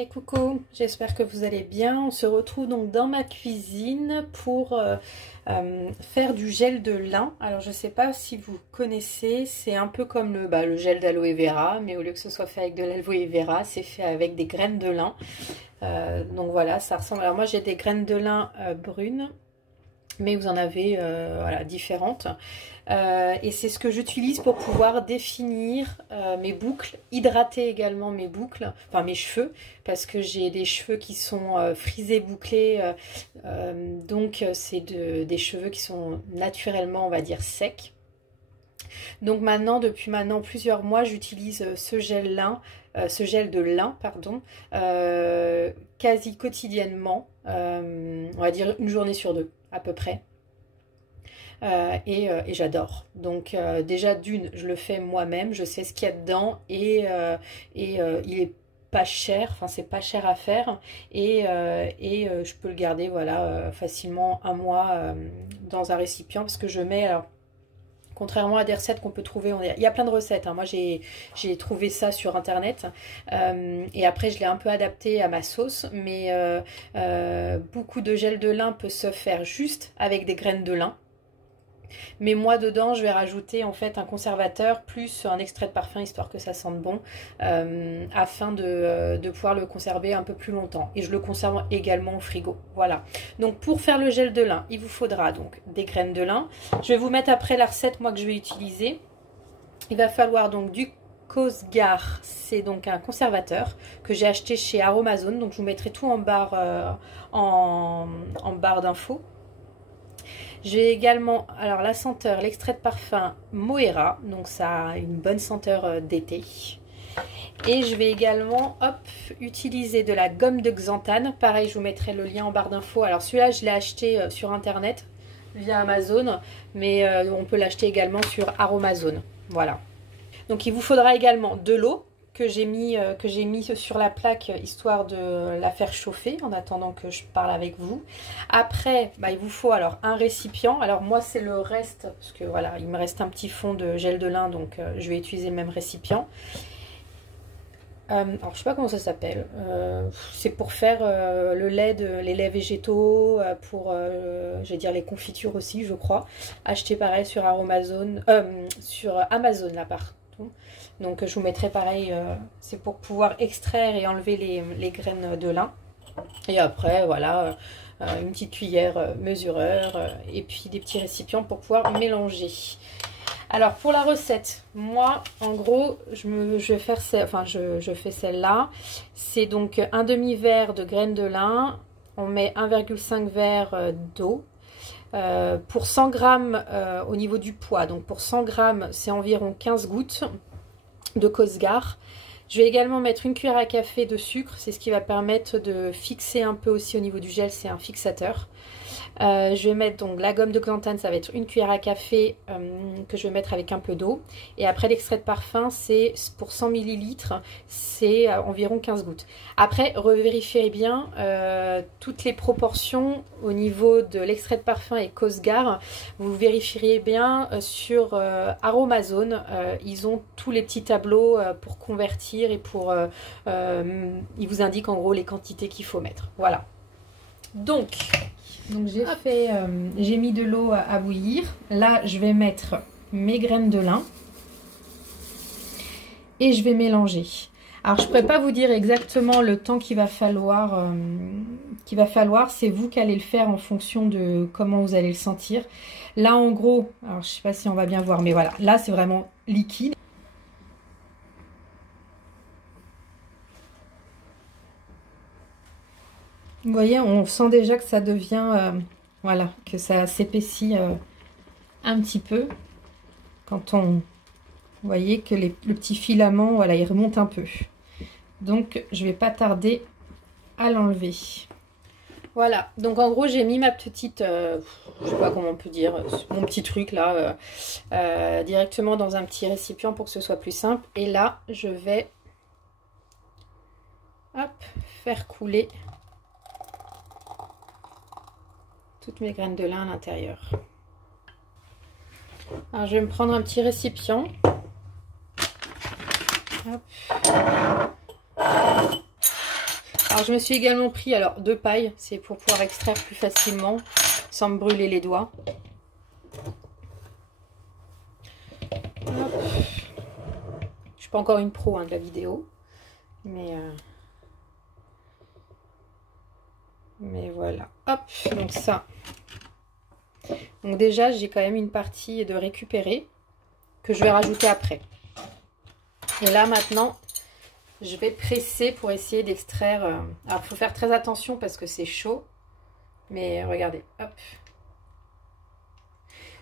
Et coucou, j'espère que vous allez bien. On se retrouve donc dans ma cuisine pour faire du gel de lin. Alors je ne sais pas si vous connaissez, c'est un peu comme le gel d'aloe vera, mais au lieu que ce soit fait avec de l'aloe vera, c'est fait avec des graines de lin. Donc voilà, ça ressemble. Alors moi j'ai des graines de lin brunes, mais vous en avez voilà, différentes. Et c'est ce que j'utilise pour pouvoir définir mes boucles, hydrater également mes boucles, enfin mes cheveux, parce que j'ai des cheveux qui sont frisés, bouclés, donc c'est des cheveux qui sont naturellement, on va dire, secs. Donc maintenant, depuis maintenant plusieurs mois, j'utilise ce gel de lin, pardon, quasi quotidiennement, on va dire une journée sur deux à peu près. Et j'adore. Donc déjà d'une, je le fais moi-même, je sais ce qu'il y a dedans et il est pas cher, enfin c'est pas cher à faire et je peux le garder voilà facilement un mois dans un récipient parce que je mets alors. Contrairement à des recettes qu'on peut trouver, il y a plein de recettes, hein. Moi j'ai trouvé ça sur internet et après je l'ai un peu adapté à ma sauce, mais beaucoup de gel de lin peut se faire juste avec des graines de lin. Mais moi dedans je vais rajouter en fait un conservateur plus un extrait de parfum histoire que ça sente bon afin de pouvoir le conserver un peu plus longtemps et je le conserve également au frigo. Voilà, donc pour faire le gel de lin il vous faudra donc des graines de lin. Je vais vous mettre après la recette moi que je vais utiliser. Il va falloir donc du Cosgar, c'est donc un conservateur que j'ai acheté chez Aromazone, donc je vous mettrai tout en barre barre d'infos. J'ai également, alors la senteur, l'extrait de parfum Moera, donc ça a une bonne senteur d'été. Et je vais également, hop, utiliser de la gomme de xanthane. Pareil, je vous mettrai le lien en barre d'infos. Alors celui-là, je l'ai acheté sur internet via Amazon, mais on peut l'acheter également sur Aromazone. Voilà. Donc il vous faudra également de l'eau que j'ai mis sur la plaque histoire de la faire chauffer en attendant que je parle avec vous. Après, il vous faut alors un récipient. Alors moi c'est le reste parce que voilà, il me reste un petit fond de gel de lin, donc je vais utiliser le même récipient. Alors je sais pas comment ça s'appelle. C'est pour faire le lait les laits végétaux, pour je vais dire les confitures aussi, je crois. Acheté pareil sur Amazon là par. Donc je vous mettrai pareil, c'est pour pouvoir extraire et enlever les graines de lin. Et après voilà, une petite cuillère mesureur et puis des petits récipients pour pouvoir mélanger. Alors pour la recette, moi en gros je fais celle-là. C'est donc un demi-verre de graines de lin, on met 1,5 verre d'eau. Pour 100 grammes au niveau du poids, donc pour 100 grammes c'est environ 15 gouttes de Cosgar. Je vais également mettre une cuillère à café de sucre, c'est ce qui va permettre de fixer un peu aussi au niveau du gel, c'est un fixateur. Je vais mettre donc la gomme de xanthane, ça va être une cuillère à café que je vais mettre avec un peu d'eau. Et après l'extrait de parfum, c'est pour 100 ml, c'est environ 15 gouttes. Après, revérifiez bien toutes les proportions au niveau de l'extrait de parfum et Cosgar. Vous vérifierez bien sur Aromazone. Ils ont tous les petits tableaux pour convertir et pour... ils vous indiquent en gros les quantités qu'il faut mettre. Voilà. Donc j'ai mis de l'eau à bouillir. Là, je vais mettre mes graines de lin et je vais mélanger. Alors, je ne pourrais pas vous dire exactement le temps qu'il va falloir. C'est vous qui allez le faire en fonction de comment vous allez le sentir. Là, en gros, alors je ne sais pas si on va bien voir, mais voilà. Là, c'est vraiment liquide. Vous voyez, on sent déjà que ça devient, voilà, que ça s'épaissit un petit peu. Quand vous voyez que le petit filament, voilà, il remonte un peu. Donc, je vais pas tarder à l'enlever. Voilà, donc en gros, j'ai mis ma petite, je sais pas comment on peut dire, mon petit truc là, directement dans un petit récipient pour que ce soit plus simple. Et là, je vais, hop, faire couler toutes mes graines de lin à l'intérieur. Alors je vais me prendre un petit récipient. Hop. Alors je me suis également pris alors 2 pailles, c'est pour pouvoir extraire plus facilement sans me brûler les doigts. Hop. Je suis pas encore une pro de la vidéo, mais voilà. Hop, donc ça. Donc déjà j'ai quand même une partie de récupérer que je vais rajouter après. Et là maintenant je vais presser pour essayer d'extraire. Alors il faut faire très attention parce que c'est chaud, mais regardez, hop.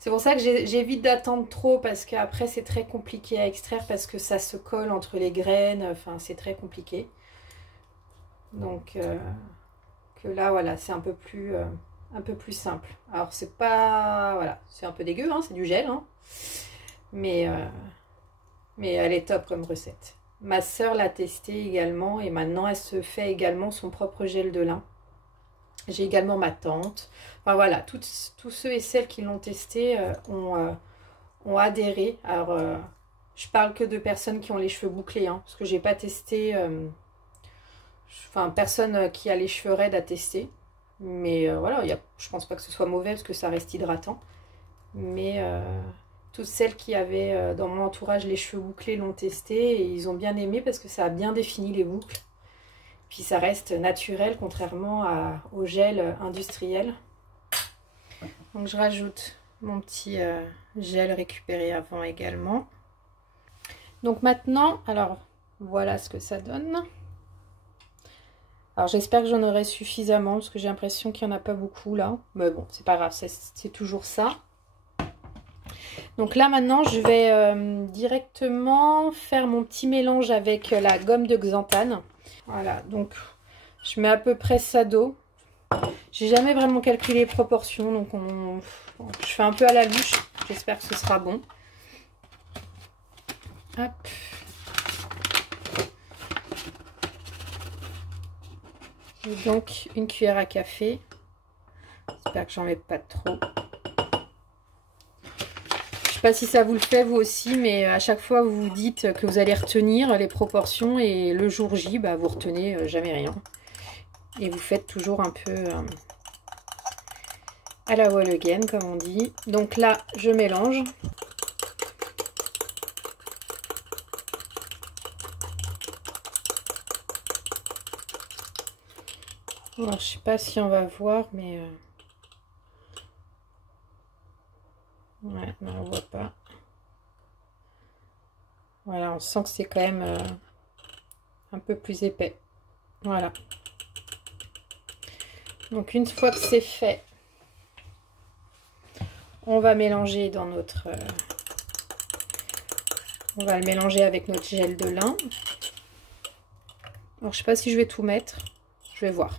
C'est pour ça que j'évite d'attendre trop parce qu'après c'est très compliqué à extraire parce que ça se colle entre les graines, enfin c'est très compliqué. Donc que là voilà, c'est un peu plus simple. Alors c'est pas, voilà, c'est un peu dégueu, hein, c'est du gel, hein, mais elle est top comme recette. Ma soeur l'a testé également et maintenant elle se fait également son propre gel de lin. J'ai également ma tante. Enfin voilà, tous ceux et celles qui l'ont testé ont adhéré. Alors, je parle que de personnes qui ont les cheveux bouclés, hein, parce que j'ai pas testé. Enfin, personne qui a les cheveux raides a testé. Mais voilà, je pense pas que ce soit mauvais parce que ça reste hydratant. Mais toutes celles qui avaient dans mon entourage les cheveux bouclés l'ont testé et ils ont bien aimé parce que ça a bien défini les boucles. Puis ça reste naturel contrairement au gel industriel. Donc je rajoute mon petit gel récupéré avant également. Donc maintenant, alors voilà ce que ça donne. Alors j'espère que j'en aurai suffisamment parce que j'ai l'impression qu'il n'y en a pas beaucoup là. Mais bon, c'est pas grave, c'est toujours ça. Donc là maintenant je vais directement faire mon petit mélange avec la gomme de xanthane. Voilà, donc je mets à peu près ça d'eau. J'ai jamais vraiment calculé les proportions, donc je fais un peu à la louche. J'espère que ce sera bon. Hop. Et donc une cuillère à café. J'espère que j'en mets pas trop. Je sais pas si ça vous le fait vous aussi, mais à chaque fois vous vous dites que vous allez retenir les proportions et le jour J, bah, vous retenez jamais rien. Et vous faites toujours un peu à la wall again, comme on dit. Donc là, je mélange. Alors, je sais pas si on va voir, mais ouais, non, on voit pas. Voilà, on sent que c'est quand même un peu plus épais. Voilà. Donc une fois que c'est fait, on va mélanger dans notre... on va le mélanger avec notre gel de lin. Alors je sais pas si je vais tout mettre. Je vais voir.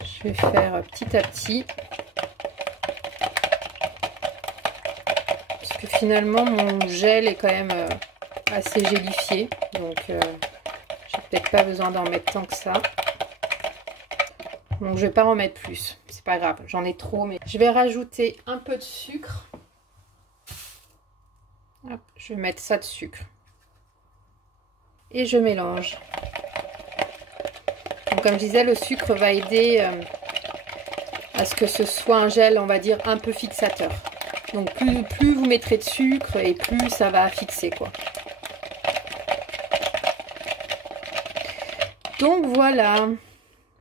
Je vais faire petit à petit. Parce que finalement mon gel est quand même assez gélifié. Donc j'ai peut-être pas besoin d'en mettre tant que ça. Donc je vais pas en mettre plus. C'est pas grave, j'en ai trop. Mais je vais rajouter un peu de sucre. Hop, je vais mettre ça de sucre. Et je mélange. Donc, comme je disais, le sucre va aider à ce que ce soit un gel, on va dire, un peu fixateur. Donc plus vous mettrez de sucre et plus ça va fixer, quoi. Donc voilà.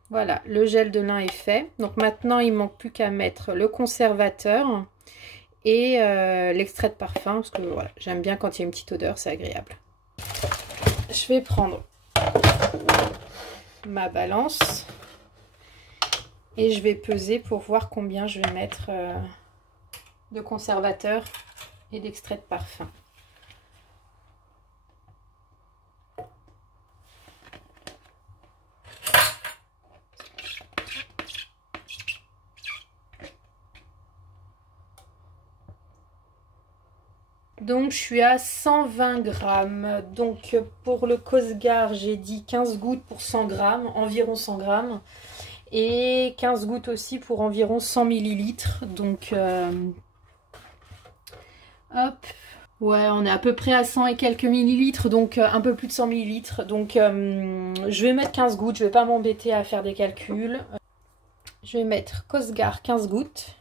Voilà, le gel de lin est fait. Donc maintenant, il ne manque plus qu'à mettre le conservateur et l'extrait de parfum. Parce que voilà, j'aime bien quand il y a une petite odeur, c'est agréable. Je vais prendre ma balance et je vais peser pour voir combien je vais mettre de conservateur et d'extrait de parfum. Donc je suis à 120 grammes. Donc pour le Cosgar, j'ai dit 15 gouttes pour 100 grammes, environ 100 grammes. Et 15 gouttes aussi pour environ 100 millilitres. Donc hop, Ouais, on est à peu près à 100 et quelques millilitres, donc un peu plus de 100 millilitres. Donc je vais mettre 15 gouttes, je vais pas m'embêter à faire des calculs. Je vais mettre Cosgar 15 gouttes.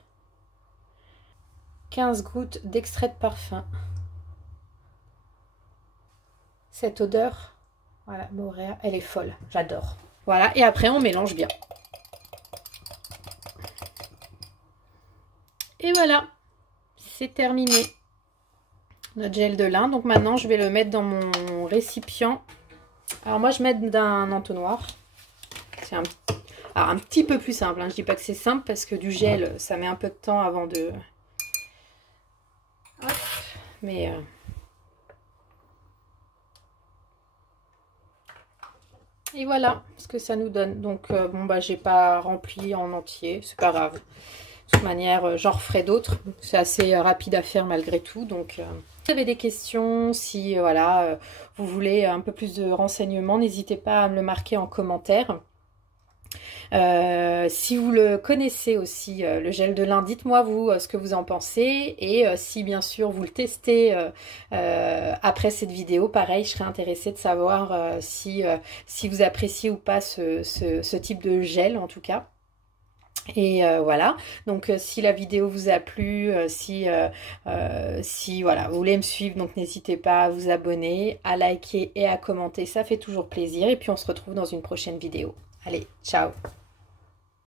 15 gouttes d'extrait de parfum. Cette odeur, voilà, Moréa, elle est folle, j'adore. Voilà, et après on mélange bien. Et voilà, c'est terminé. Notre gel de lin. Donc maintenant, je vais le mettre dans mon récipient. Alors moi, je mets d'un entonnoir. C'est un petit peu plus simple. Hein. Je dis pas que c'est simple parce que du gel, ça met un peu de temps avant de... Hop. Mais... Et voilà ce que ça nous donne. Donc bon bah j'ai pas rempli en entier, c'est pas grave. De toute manière, j'en referai d'autres. C'est assez rapide à faire malgré tout. Donc, si vous avez des questions, si voilà, vous voulez un peu plus de renseignements, n'hésitez pas à me le marquer en commentaire. Si vous le connaissez aussi, le gel de lin, dites-moi vous ce que vous en pensez. Et si bien sûr vous le testez après cette vidéo, pareil, je serais intéressée de savoir si vous appréciez ou pas ce type de gel en tout cas. Et voilà, donc si la vidéo vous a plu, si voilà, vous voulez me suivre, donc n'hésitez pas à vous abonner, à liker et à commenter, ça fait toujours plaisir. Et puis on se retrouve dans une prochaine vidéo. Allez, ciao!